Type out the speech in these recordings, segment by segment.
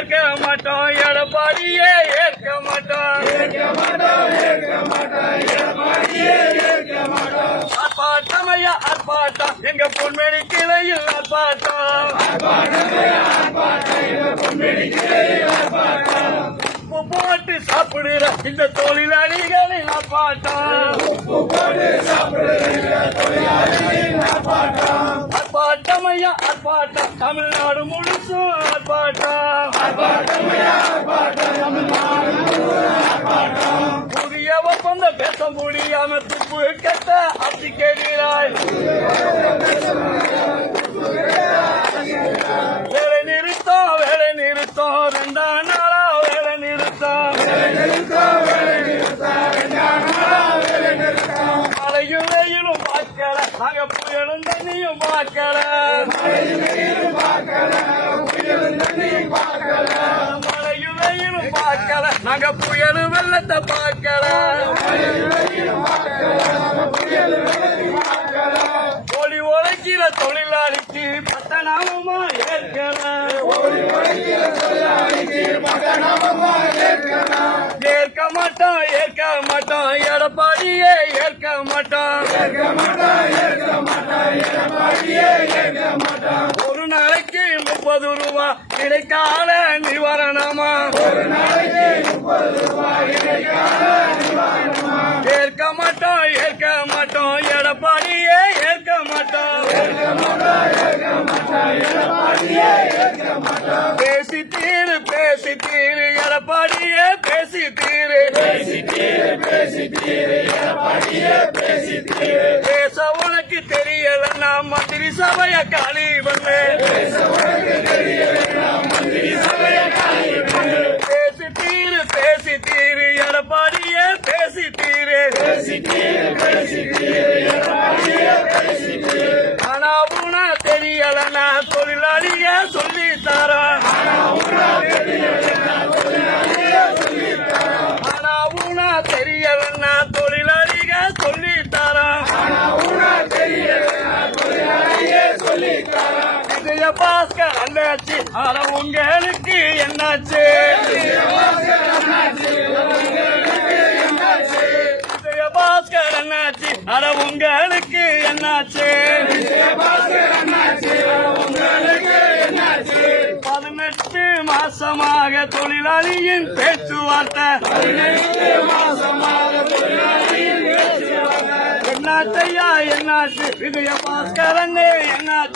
ஏற்க மாட்டோம் எடப்பாடியே ஏற்க மாட்டோம். ஆர்ப்பாட்டமையா ஆர்ப்பாட்டம். எங்க பொன்மேடி கிளையில் ஆர்ப்பாட்டம். உப்பு போட்டு சாப்பிடுற இந்த தொழிலாளிகளின் ஆர்ப்பாட்டம். ஆர்ப்பாட்டமையா ஆர்ப்பாட்டம் தமிழ்நாடு முழுசும் ஆர்ப்பாட்டம். புதிய ஒப்பந்த பேச முடியாம துப்பு கட்ட அப்படி கேட்கிறாய் பார்க்கல மழையும் வெயிலும் பார்க்கல நாங்க புயலும் வெள்ளத்தை பார்க்கல ஏற்க மாட்டோம் ஏற்க மாட்டோம் எடப்பாடியே ஏற்க மாட்டோம் ஒரு நாளைக்கு முப்பது ரூபா கிடைக்கால நிவாரணமா ஏற்க மாட்டோம் ஏற்க மாட்டோம் எடப்பாடியே ஏற்க மாட்டோம் பேசி தீரு பேசி தீரு எடப்பாடியே பேசி தீரு பேச உனக்கு தெரியலன்னா மந்திரி சபைய காலி பண்ணு. தெரியல தீரு பேசி தீரு எடப்பாடியே பேசி தீரு ஆனா உனா தெரியலன்னா தொழிலாளிய சொல்லி தரேன் ஆனா உனா தெரியலன்னா தொழிலாளிக சொல்லி தரேன் விஜய பாஸ்கர் அண்ணாச்சு. ஆனா உங்களுக்கு என்னாச்சு? விஜய பாஸ்கர் அண்ணாச்சு. ஆனா உங்களுக்கு என்னாச்சு? பதினெட்டு மாசமாக தொழிலாளியின் பேச்சுவார்த்தை. என்னாச்சையா என்னாச்சு? விஜய பாஸ்கரனே என்னாச்சு?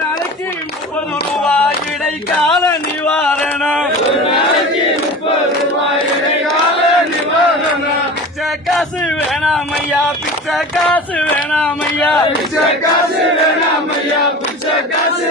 நாளைக்கு முப்பது ரூபாய் இடைக்கால நிவாரணம். பிச்சை காசு வேணாமையா பிச்சை காசு வேணாமையா பிச்சை காசு வேணாமையா பிச்சை காசு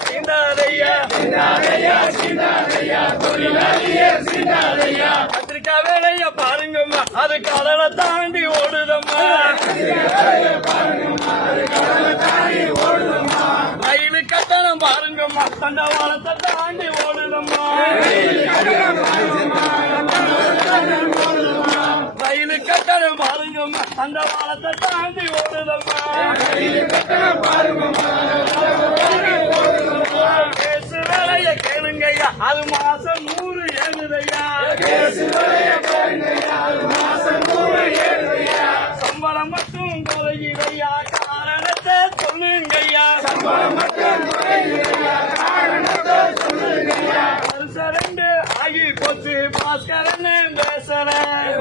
பத்திரிக்கா வேலைய பாருங்கம்மா. அது கடலை தாண்டி ஓடுதம்மா ரயிலு கட்டணம் பாருங்கம்மா தண்டவாளத்தை தாண்டி ஓடுதம்மா ரயிலு கட்டணம் பாருங்கம்மா தண்டவாளத்தை தாண்டி ஓடுதம்மா பேசு வேலைய கேளுங்கய்யா. அது மாசம் நூறு ஏழுதையா சம்பளம் மட்டும் குறையுதையா காரணத்தை சொல்லுங்கய்யா. வருஷம் ரெண்டு ஆகி போச்சு. பாஸ்கரன் பேசுறேன்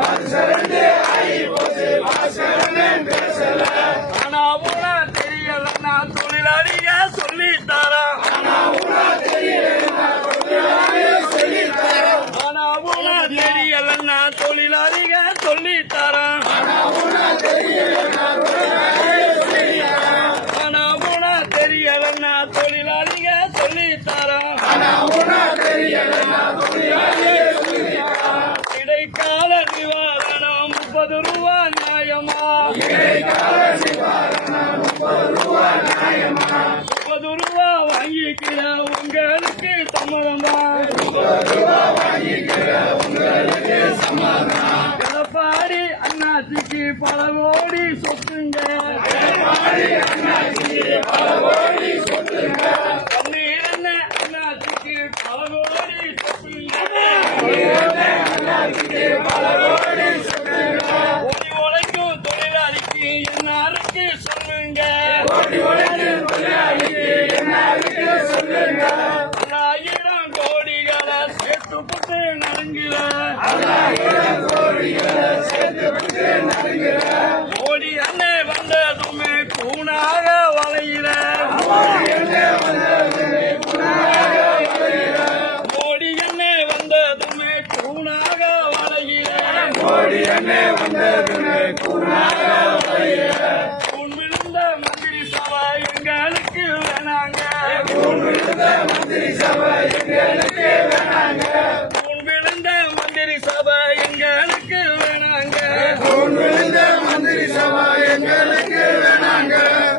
இடைக்கால நிவாரணம் முப்பது ரூபா நியாயமா? முப்பது ரூபா வாங்கிக்கிற உங்களுக்கு சம்மதமா? எடப்பாடி அண்ணாச்சிக்கு பல கோடி சொத்துங்க பன்னீர் அண்ணன் அண்ணாச்சிக்கு பல கோடி சொத்துங்க ஓடி உழைக்கும் தொழிலாளிக்கு என்னாருக்கு சொல்லுங்க ஆயிரம் கோடிகளை சேர்த்து போட்டு நடுங்குற மோடி அண்ணே வந்ததுமே கூணாக வளையிற மோடி அண்ணே வந்ததுமே கூணாக வளையிற கூன் விழுந்த மந்திரி சபை எங்களுக்கு வேணாங்க கூன் விழுந்த மந்திரி சபை எங்களுக்கு வேணாங்க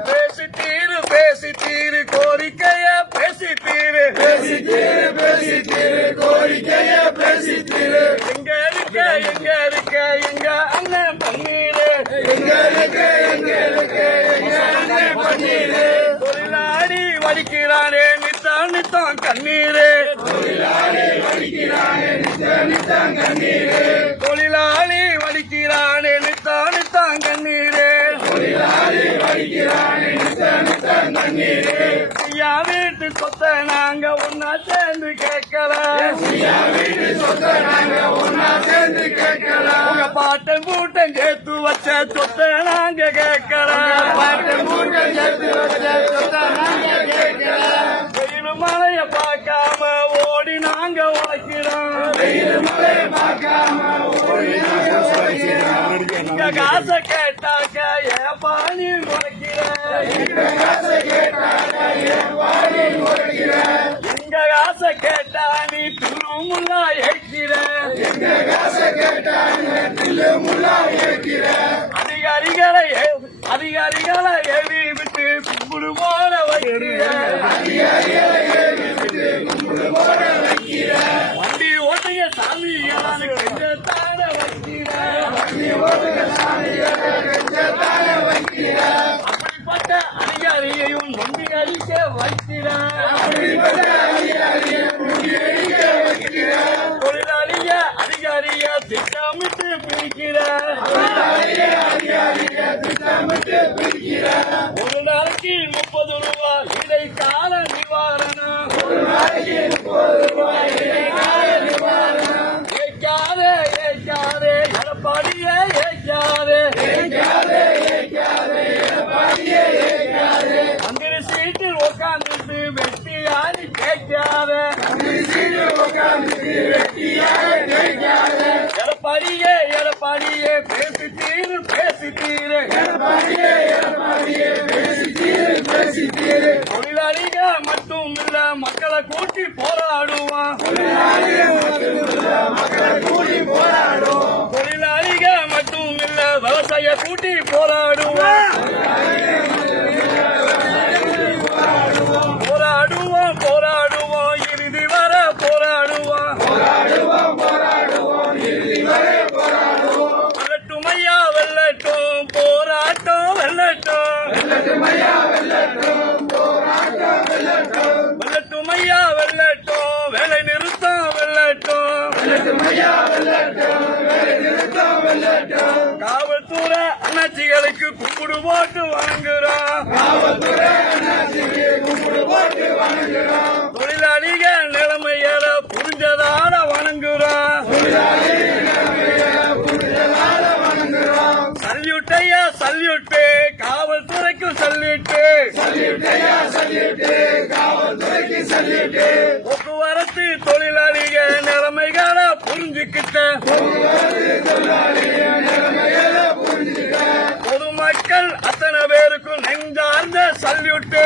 பேசி தீரு பேசி தீரு கோரிக்கைய பேசி தீரு பேசி தீரு பேசி தீரு கோரிக்கைய பேசி தீரு எங்க இருக்க எங்க இருக்க எங்க அண்ணன் பன்னீரு எங்க இருக்க எங்க இருக்க எங்க அண்ணன் பன்னீரு. தொழிலாளி வடிக்கிறானே. நித்தம் நித்தம் கண்ணீரு. தொழிலாளி வடிக்கிறானே நித்தம் நித்தம் கண்ணீரு. ஐயா வீட்டு சொத்த நாங்க ஒன்னா சேர்ந்து கேட்கல உங்க பாட்டன் கூட்டம் சேர்த்து வச்ச சொத்த நாங்க கேட்கல பாட்டன் கூட்டம் சேர்த்து வச்ச சொத்த நாங்க கேட்கல மலைய பார்க்காம ஓடி நாங்க உழைக்கிறோம். காசை கேட்டாக்க ஏன் பாணி உழைக்கிறேன் எங்க காசை கேட்டா நீ திருமுல்லா அதிகாரிகளை அதிகாரிகளை எழுதி விட்டு கும்பிடு வைக்கிறேன். அதிகாரிகளை தொழிலாளிய அதிகாரிய திட்டமிட்டு பிரிக்கிற ஒரு நாளைக்கு முப்பது ரூபாய் இடைக்கால நிவாரணம். எடப்பாடியே எடப்பாடியே பேசி தீரு பேசி தீரு தொழிலாளிக மட்டும் இல்ல மக்களை கூட்டி போராடுவான் தொழிலாளிக மட்டும் இல்ல விவசாய கூட்டி போராடுவான் போராடுவோம். காவல்துறை அண்ணாச்சிகளுக்கு கும்பிடு போட்டு வாங்குறோம் தொழிலாளிகள் நிலைமையில புரிஞ்சதால வணங்குறோம் சல்யூட்டையா சல்யூட்டு காவல்துறைக்கு சல்யூட்டு. போக்குவரத்து பொதுமக்கள் அத்தனை பேருக்கும் நெஞ்சார்ந்த சல்யூட்டு.